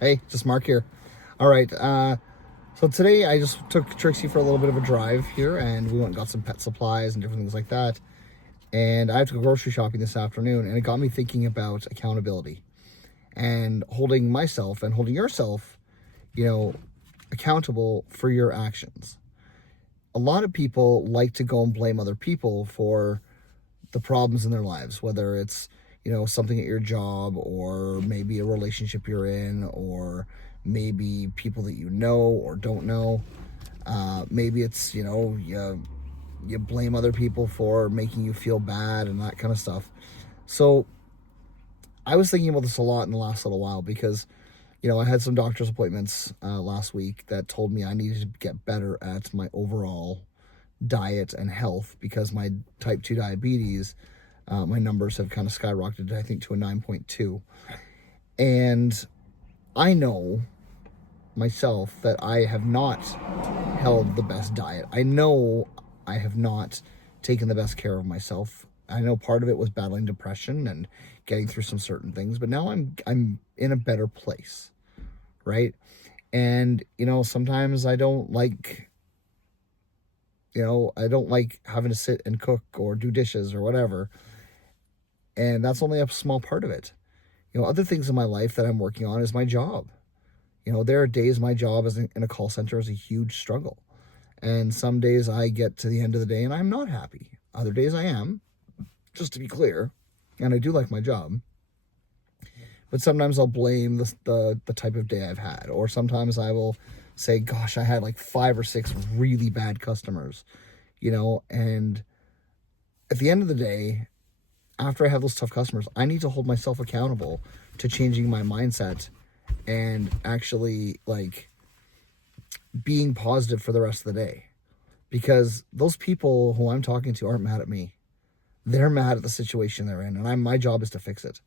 Hey, just Mark here. All right. So today I just took Trixie for a little bit of a drive here, and we went and got some pet supplies and different things like that. And I have to go grocery shopping this afternoon, and it got me thinking about accountability and holding myself and holding yourself, you know, accountable for your actions. A lot of people like to go and blame other people for the problems in their lives, whether it's, something at your job, or maybe a relationship you're in, or maybe people that you know or don't know. Maybe it's, you blame other people for making you feel bad and that kind of stuff. So I was thinking about this a lot in the last little while because, I had some doctor's appointments last week that told me I needed to get better at my overall diet and health because my type 2 diabetes, my numbers have kind of skyrocketed, I think, to a 9.2. And I know myself that I have not held the best diet. I know I have not taken the best care of myself. I know part of it was battling depression and getting through some certain things, but now I'm in a better place, right? And sometimes I don't like having to sit and cook or do dishes or whatever. And that's only a small part of it. Other things in my life that I'm working on is my job. There are days my job in a call center is a huge struggle. And some days I get to the end of the day and I'm not happy. Other days I am, just to be clear. And I do like my job. But sometimes I'll blame the type of day I've had. Or sometimes I will say, gosh, I had like 5 or 6 really bad customers, and at the end of the day, after I have those tough customers, I need to hold myself accountable to changing my mindset and actually being positive for the rest of the day. Because those people who I'm talking to aren't mad at me. They're mad at the situation they're in, and my job is to fix it.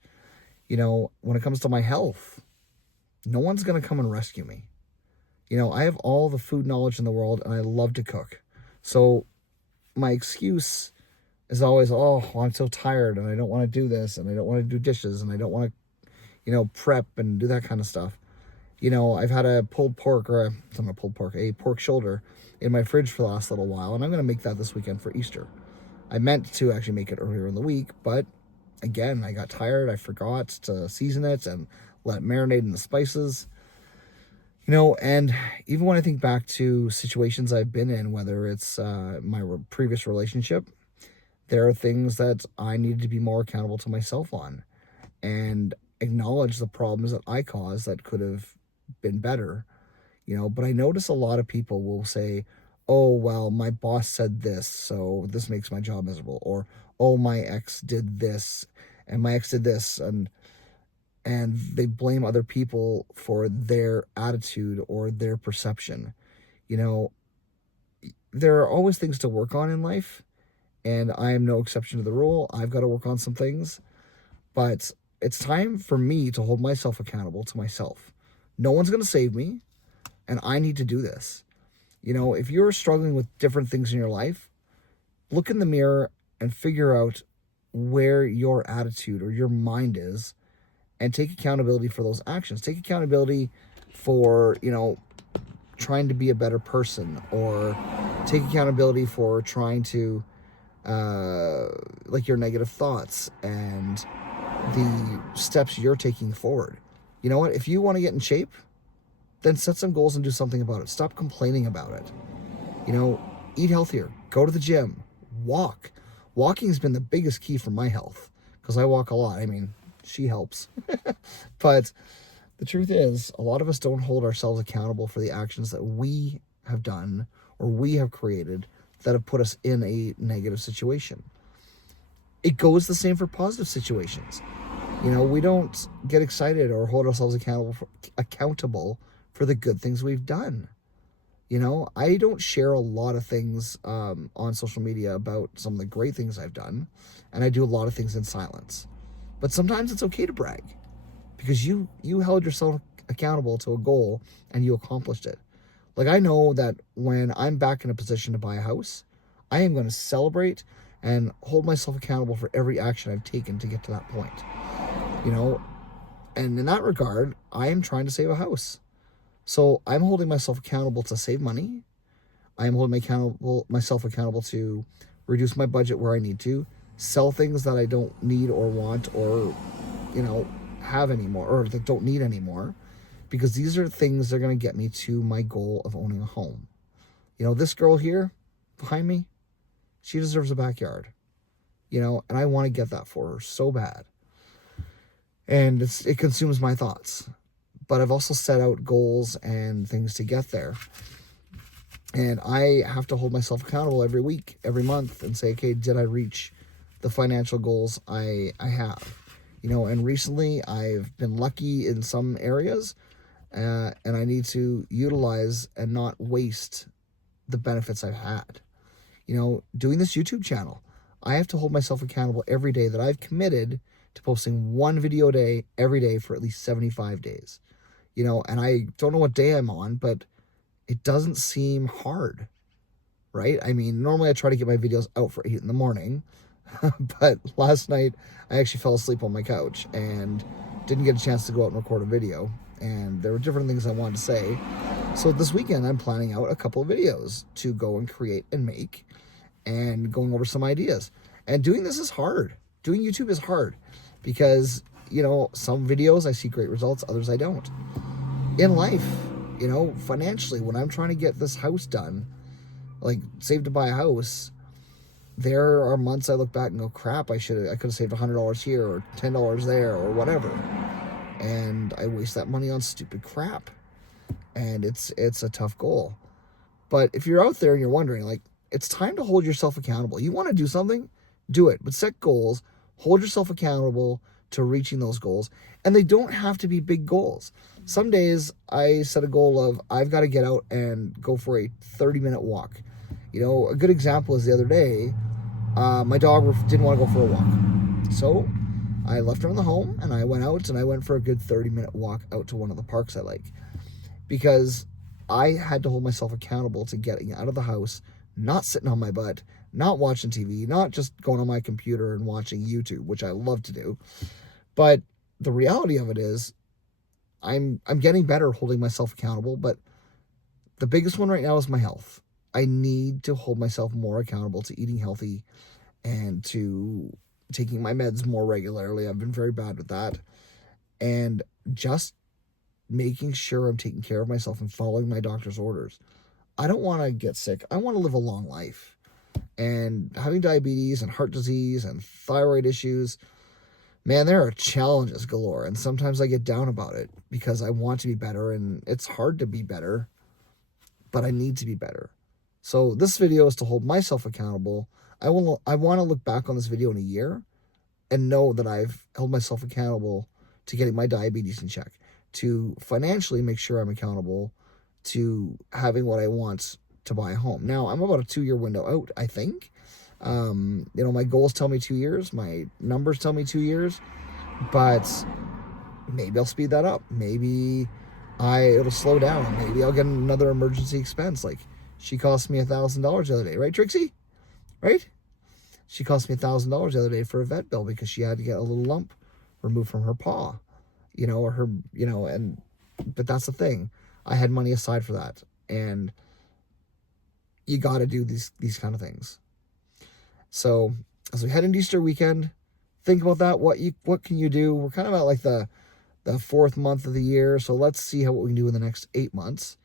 When it comes to my health, no one's going to come and rescue me. I have all the food knowledge in the world, and I love to cook. So my excuse is always, oh, I'm so tired, and I don't want to do this, and I don't want to do dishes, and I don't want to, prep and do that kind of stuff. I've had a pork shoulder in my fridge for the last little while, and I'm going to make that this weekend for Easter. I meant to actually make it earlier in the week, but again, I got tired. I forgot to season it and let it marinate in the spices. And even when I think back to situations I've been in, whether it's my previous relationship, there are things that I needed to be more accountable to myself on and acknowledge the problems that I caused that could have been better, but I notice a lot of people will say, oh, well, my boss said this, so this makes my job miserable, or, oh, my ex did this, and my ex did this, and they blame other people for their attitude or their perception. There are always things to work on in life, and I am no exception to the rule. I've got to work on some things, but it's time for me to hold myself accountable to myself. No one's going to save me, and I need to do this. If you're struggling with different things in your life, look in the mirror and figure out where your attitude or your mind is, and take accountability for those actions. Take accountability for, trying to be a better person, or take accountability for trying to, your negative thoughts and the steps you're taking forward. You know what? If you want to get in shape, then set some goals and do something about it. Stop complaining about it. Eat healthier, go to the gym, walk. Walking has been the biggest key for my health because I walk a lot. I mean, she helps. But the truth is, a lot of us don't hold ourselves accountable for the actions that we have done or we have created that have put us in a negative situation. It goes the same for positive situations. We don't get excited or hold ourselves accountable for the good things we've done. I don't share a lot of things on social media about some of the great things I've done, and I do a lot of things in silence. But sometimes it's okay to brag because you held yourself accountable to a goal and you accomplished it. I know that when I'm back in a position to buy a house, I am going to celebrate and hold myself accountable for every action I've taken to get to that point. And in that regard, I am trying to save a house. So I'm holding myself accountable to save money. I am holding myself accountable to reduce my budget where I need to, sell things that I don't need or want or, have anymore or that don't need anymore, because these are things that are going to get me to my goal of owning a home. This girl here behind me, she deserves a backyard, and I want to get that for her so bad. And it consumes my thoughts. But I've also set out goals and things to get there. And I have to hold myself accountable every week, every month, and say, okay, did I reach the financial goals I have? And recently I've been lucky in some areas, and I need to utilize and not waste the benefits I've had. Doing this YouTube channel, I have to hold myself accountable every day that I've committed to posting one video a day every day for at least 75 days. And I don't know what day I'm on, but it doesn't seem hard, right? I mean, normally I try to get my videos out for 8 in the morning, but last night I actually fell asleep on my couch and didn't get a chance to go out and record a video. And there were different things I wanted to say. So this weekend I'm planning out a couple of videos to go and create and make, and going over some ideas. And doing this is hard. Doing YouTube is hard because, some videos I see great results, others I don't. In life, financially, when I'm trying to get this house done, like save to buy a house, there are months I look back and go, crap, I could have saved $100 here or $10 there or whatever. And I waste that money on stupid crap. And it's a tough goal. But if you're out there and you're wondering, like, it's time to hold yourself accountable. You want to do something? Do it. But set goals. Hold yourself accountable to reaching those goals. And they don't have to be big goals. Some days I set a goal of, I've got to get out and go for a 30-minute walk. A good example is the other day, my dog didn't want to go for a walk. So I left her in the home and I went out and I went for a good 30-minute walk out to one of the parks I like. Because I had to hold myself accountable to getting out of the house, not sitting on my butt, not watching TV, not just going on my computer and watching YouTube, which I love to do. But the reality of it is, I'm getting better holding myself accountable, but the biggest one right now is my health. I need to hold myself more accountable to eating healthy and to taking my meds more regularly. I've been very bad with that. And just making sure I'm taking care of myself and following my doctor's orders. I don't want to get sick. I want to live a long life. And having diabetes and heart disease and thyroid issues, man, there are challenges galore. And sometimes I get down about it because I want to be better, and it's hard to be better, but I need to be better. So this video is to hold myself accountable. I want to look back on this video in a year and know that I've held myself accountable to getting my diabetes in check, to financially make sure I'm accountable to having what I want to buy a home. Now, I'm about a 2-year window out, I think. My goals tell me 2 years. My numbers tell me 2 years. But maybe I'll speed that up. Maybe it'll slow down. Maybe I'll get another emergency expense. Like, she cost me $1,000 the other day. Right, Trixie? Right? She cost me $1,000 the other day for a vet bill because she had to get a little lump removed from her paw. But that's the thing. I had money aside for that. And you got to do these kind of things. So as we head into Easter weekend, think about that. What can you do? We're kind of at like the 4th month of the year. So let's see what we can do in the next 8 months.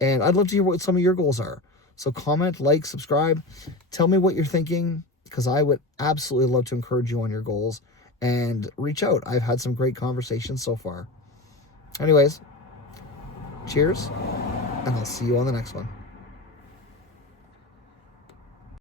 And I'd love to hear what some of your goals are. So comment, like, subscribe. Tell me what you're thinking, because I would absolutely love to encourage you on your goals. And reach out. I've had some great conversations so far. Anyways, cheers, and I'll see you on the next one.